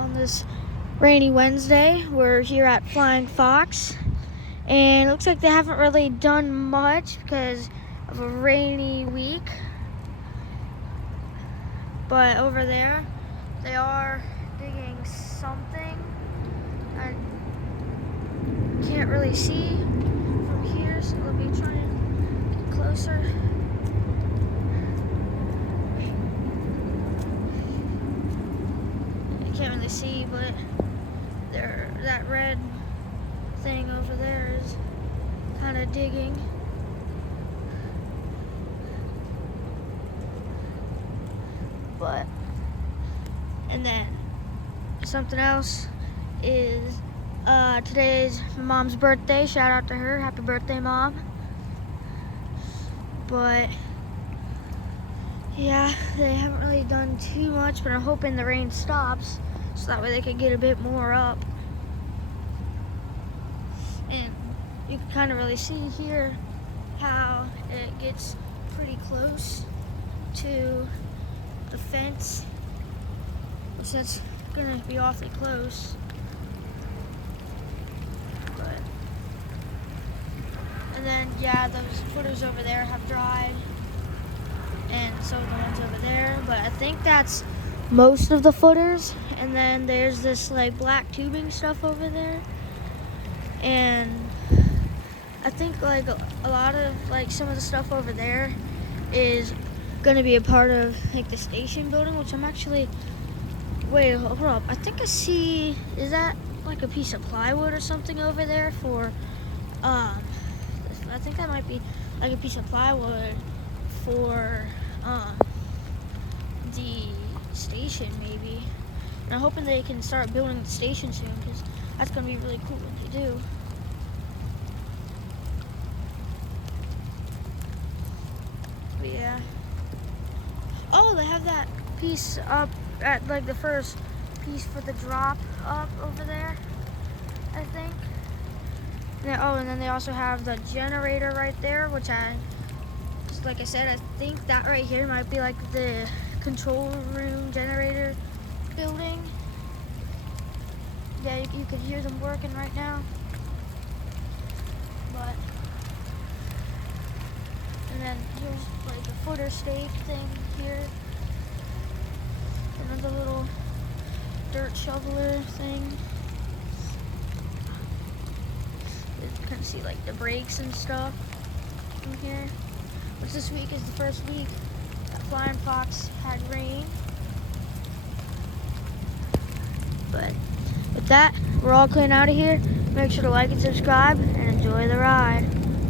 on this rainy Wednesday. We're here at Flying Fox, and it looks like they haven't really done much because of a rainy week. But over there, they are digging something. I can't really see from here, so let me try and get closer. I can't really see, but that red thing over there is kind of digging. But, and then something else is today's my mom's birthday. Shout out to her. Happy birthday, Mom. But yeah, they haven't really done too much, but I'm hoping the rain stops so that way they could get a bit more up. And you can kind of really see here how it gets pretty close to the fence, which that's gonna be awfully close. But, and then yeah, those footers over there have dried, and so the ones over there. But I think that's most of the footers. And then there's this like black tubing stuff over there, and I think like a lot of like some of the stuff over there is gonna be a part of like the station building, which I'm actually, wait, hold up, I think I see, is that like a piece of plywood or something over there for I think that might be like a piece of plywood for the station maybe. And I'm hoping they can start building the station soon, because that's gonna be really cool when they do. But yeah. Oh, they have that piece up at like the first piece for the drop up over there, I think. Yeah, oh, and then they also have the generator right there, which just like I said, I think that right here might be like the control room generator building. Yeah, you could hear them working right now. But, and then here's like a footer stake thing here. Another little dirt shoveler thing. You can see like the brakes and stuff in here. Which this week is the first week that Flying Fox had rain. But with that, we're all clearing out of here. Make sure to like and subscribe and enjoy the ride.